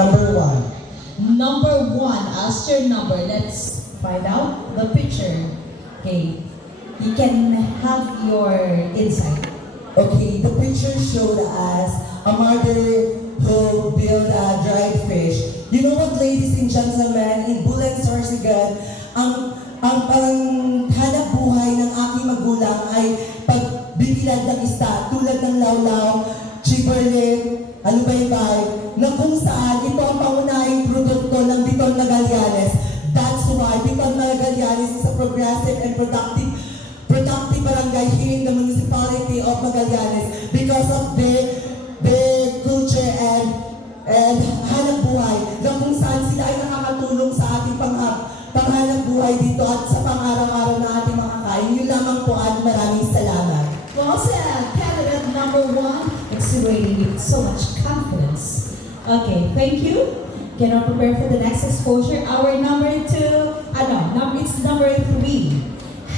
Number one. Number one, ask your number. Let's find out the picture. Okay. You can have your insight. Okay, the picture showed us a mother who built a dried fish. You know what, ladies and gentlemen, in Bulan, Sorsogon, ang parang hanap buhay ng aking magulang ay pagbibilad ng isda tulad ng lawlaw, chibarlet, ano ba yung bahay, na kung saan ito ang pangunahing produkto ng Biton Magallanes. That's why Biton Magallanes is a progressive and productive barangay here in the municipality of Magallanes because of their culture and hanap buhay na kung saan sila ay nakakatulong sa ating panghanap buhay dito at sa pang-araw-araw na ating mga kain. Yun lamang po at maraming salamat. Well said, candidate number one, exhibiting with so much confidence. Okay, thank you. Can I prepare for the next exposure? Our number two, it's number three.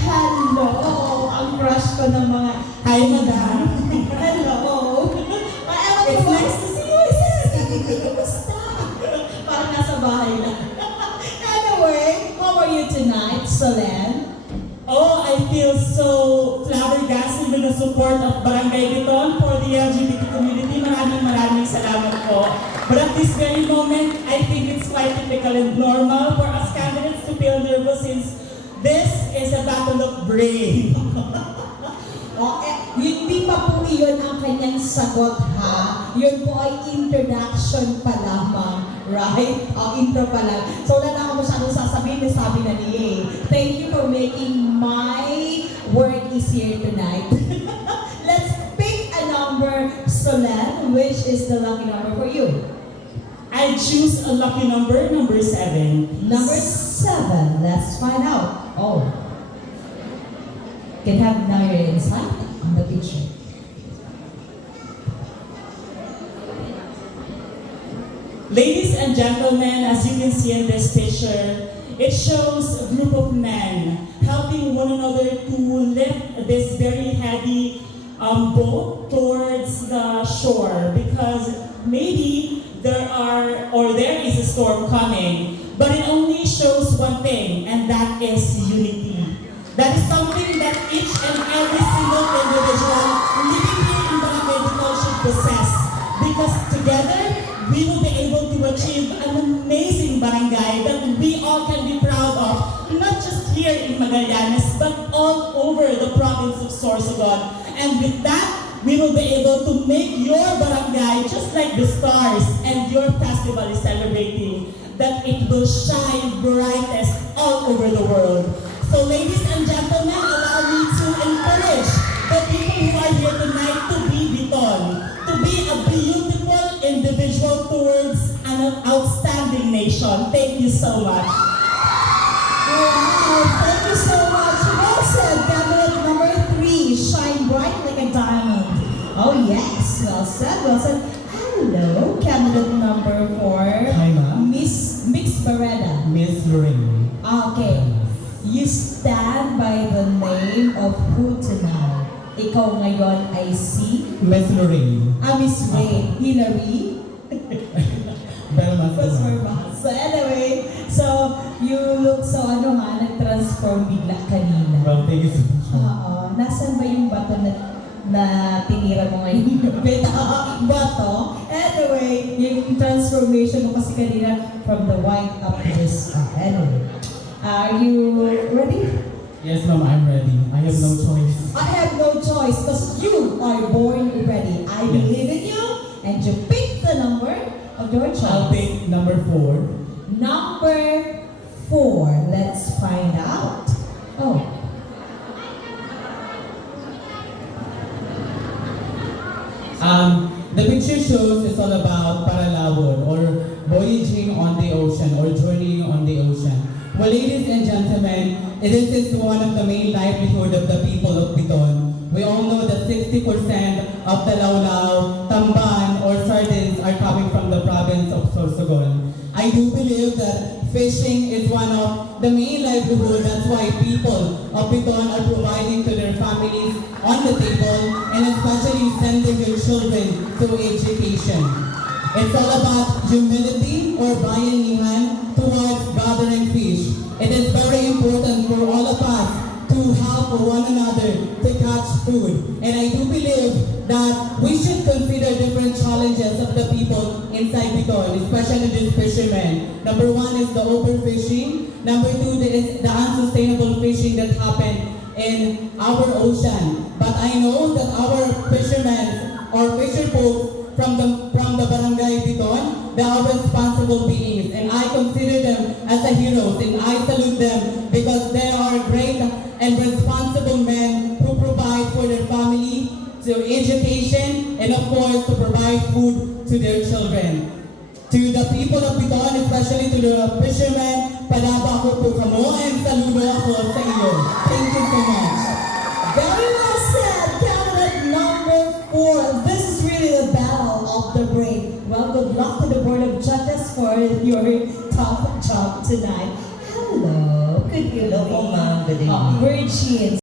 Hello, ang crush ko ng mga... Hi, madam. Hello. It's nice to see you, sis. Kumusta? Parang nasa bahay na. Anyway, how are you tonight, Solen? Oh, I feel so flabbergasted with the support of Barangay Biton for the LGBT community. Maraming salamat po. But at this very moment, I think it's quite typical and normal for us candidates to feel nervous since this is a battle of brain. Hindi pa po iyon ang kanyang sagot, ha? Yun po ay introduction pa lamang, right? Intro pa lang. So wala na ako masyadong sasabihin, sabi na niya. Thank you for making my work easier tonight. Let's pick a number, Solen, which is the lucky number for you. I choose a lucky number, number 7. Number 7, let's find out. Oh. Can have now your insight on the picture. Ladies and gentlemen, as you can see in this picture, it shows a group of men helping one another to lift this very heavy boat towards the shore because maybe there is a storm coming, but it only shows one thing, and that is unity. That is something that each and every single individual living here in Barangay Biton should possess, because together we will be able to achieve an amazing barangay that we all can be proud of, not just here in Magallanes, but all over the province of Sorsogon. And with that, we will be able to make your barangay just like the stars and your festival is celebrating, that it will shine brightest all over the world. So ladies and gentlemen, allow me to encourage the people who are here tonight to be Biton, to be a beautiful individual towards an outstanding nation. Thank you so much. Wow, thank you so much. Well said, candidate number 3, shine bright like a diamond. Oh yes, well said, well said. Hello, candidate number 4. Hi, ma'am. Miss Beretta. Miss Lorraine. Okay, you stand by the name of who tonight? Ikaw ngayon ay si? Miss Lorraine. Miss Ray. Hillary? Pero mas Mas mas. So anyway, so you look so nag-transform bigla kanina. Well, thank you so much. Oo. Nasaan ba yung bato na tinira mo ngayon? Bato? Anyway, yung transformation mo kasi kanina from the white up to this. Anyway. Are you ready? Yes, ma'am, I'm ready. I have no choice. I have no choice because you are born ready. I believe in you and you pick the number of your choice. I'll take number 4. Number 4. Let's find out. Oh. The picture shows it's all about Paralawon, or voyaging on the ocean, or journeying on the ocean. Well, ladies and gentlemen, this is one of the main livelihood of the people of Biton. We all know that 60% of the lawlaw, tamban, or sardines are coming from the province of Sorsogon. I do believe that fishing is one of the main livelihood. That's why people of Biton are providing to their families on the table, and especially sending their children to education. It's all about humility or bayanihan towards gathering fish. It is very important for all of us to help one another to catch food. And I do believe that we should consider different challenges of the people inside Biton, especially these fishermen. Number one is the overfishing. Number two is the unsustainable fishing that happened in our ocean. But I know that our fishermen or fisher folks from the barangay Biton, they are responsible beings, and I consider them as a heroes, and I salute them because they are great and responsible men who provide for their family, to education, and of course to provide food to their children. To the people of Biton, especially to the fishermen, palaba ko po kamo and saludo ako sa iyo. Thank you so much. Very well said, candidate number 4. This is really the battle of the brain. Well, good luck to the Board of Judges for your tough job tonight. Hello, good evening. Hello po, ma'am. Good evening. Virgin.